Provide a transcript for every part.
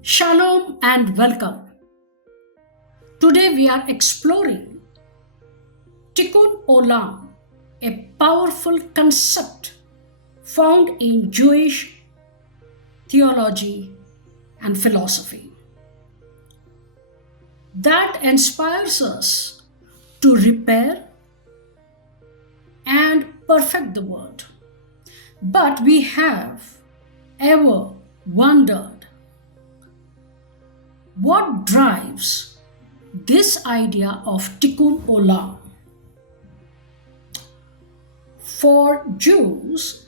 Shalom and welcome. Today we are exploring Tikkun Olam, a powerful concept found in Jewish theology and philosophy that inspires us to repair and perfect the world. But we have ever wondered what drives this idea of Tikkun Olam? For Jews,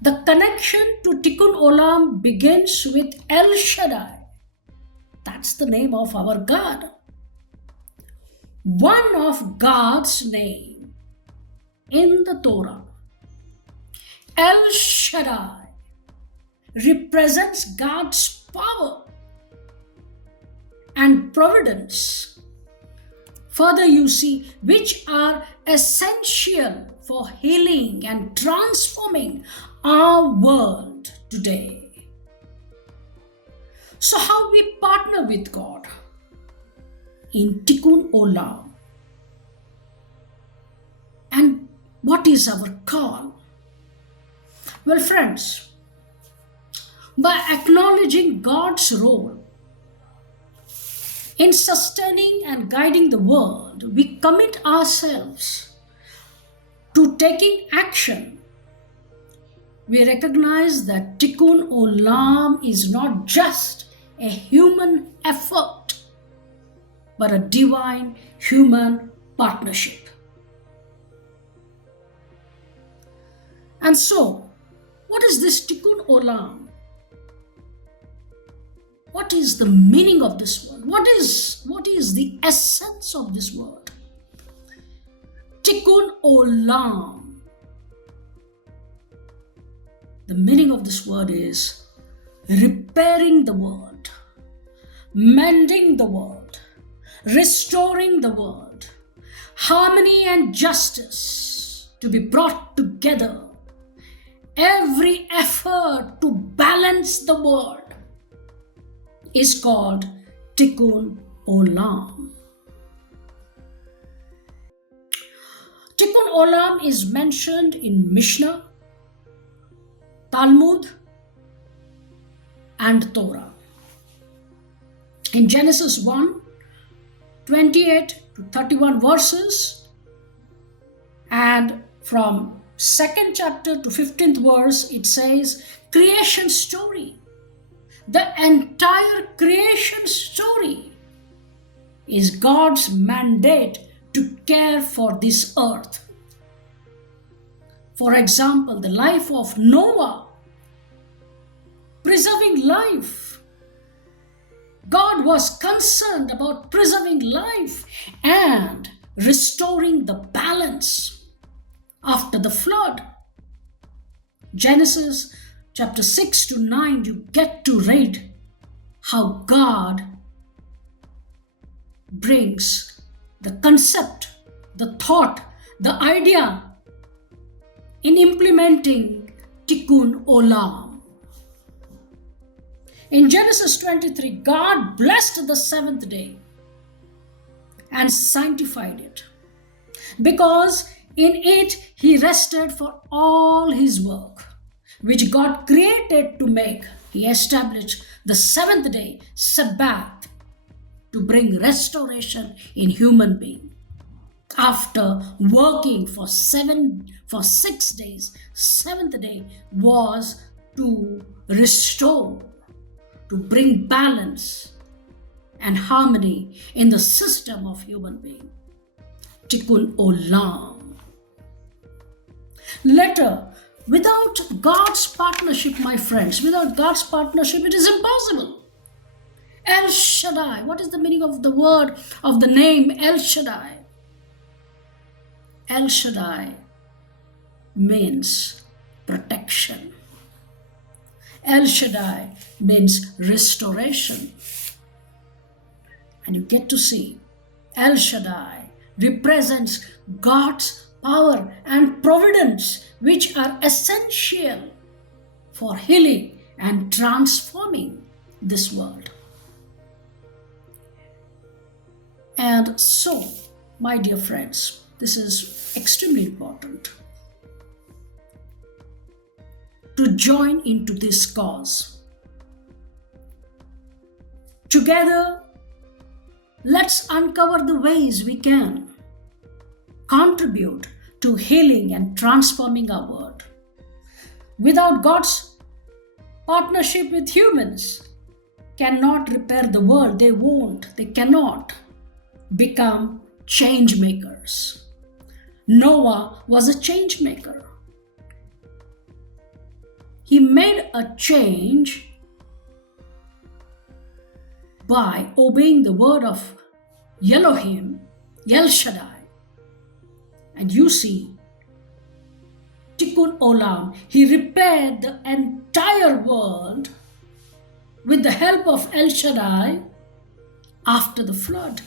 the connection to Tikkun Olam begins with El Shaddai. That's the name of our God. One of God's name in the Torah. El Shaddai represents God's power and providence. Further, you see, which are essential for healing and transforming our world today. So how we partner with God in Tikkun Olam? And what is our call? Well, friends, by acknowledging God's role in sustaining and guiding the world, we commit ourselves to taking action. We recognize that Tikkun Olam is not just a human effort, but a divine human partnership. And so, what is this Tikkun Olam? What is the meaning of this word? What is the essence of this word? Tikkun Olam. The meaning of this word is repairing the world, mending the world, restoring the world, harmony and justice to be brought together. Every effort to balance the world is called Tikkun Olam. Tikkun Olam is mentioned in Mishnah, Talmud, and Torah. In Genesis 1, 28 to 31 verses, and from 2nd chapter to 15th verse, it says, creation story. The entire creation story is God's mandate to care for this earth. For example, the life of Noah, preserving life. God was concerned about preserving life and restoring the balance after the flood. Genesis Chapter 6 to 9, you get to read how God brings the concept, the thought, the idea in implementing Tikkun Olam. In Genesis 23, God blessed the seventh day and sanctified it, because in it He rested for all His work which God created to make. He established the seventh day, Sabbath, to bring restoration in human being. After working for 6 days, seventh day was to restore, to bring balance and harmony in the system of human being. Tikkun Olam. Later, without God's partnership, my friends, without God's partnership, it is impossible. El Shaddai. What is the meaning of the word, of the name El Shaddai? El Shaddai means protection. El Shaddai means restoration. And you get to see El Shaddai represents God's power and providence, which are essential for healing and transforming this world. And so, my dear friends, this is extremely important to join into this cause. Together, let's uncover the ways we can contribute to healing and transforming our world. Without God's partnership with humans, cannot repair the world. They cannot become change makers. Noah was a change maker. He made a change by obeying the word of Elohim, El Shaddai. And you see, Tikkun Olam, he repaired the entire world with the help of El Shaddai after the flood.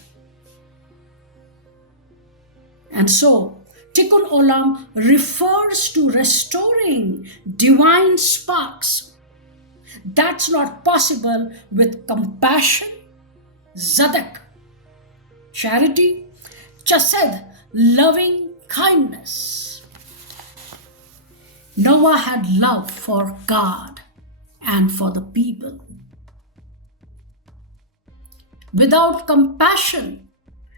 And so, Tikkun Olam refers to restoring divine sparks. That's not possible with compassion, zadek, charity, chesed, loving kindness. Noah had love for God and for the people. Without compassion,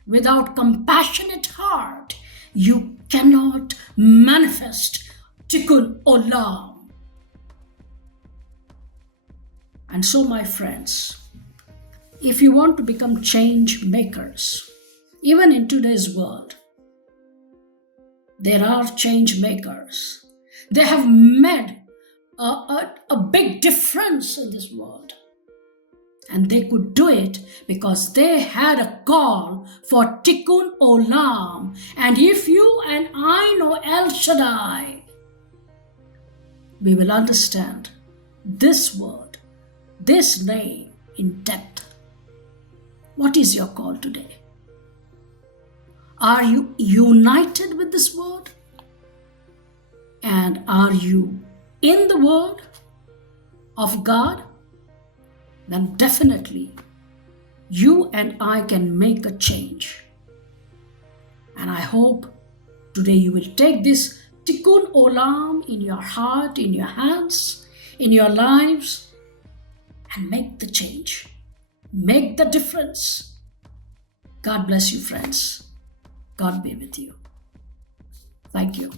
without compassionate heart, you cannot manifest Tikkun Olam. And so, my friends, if you want to become change makers, even in today's world, there are change makers. They have made a big difference in this world. And they could do it because they had a call for Tikkun Olam. And if you and I know El Shaddai, we will understand this word, this name in depth. What is your call today? Are you united with this word? And are you in the word of God? Then definitely you and I can make a change. And I hope today you will take this Tikkun Olam in your heart, in your hands, in your lives, and make the change. Make the difference. God bless you, friends. God be with you. Thank you.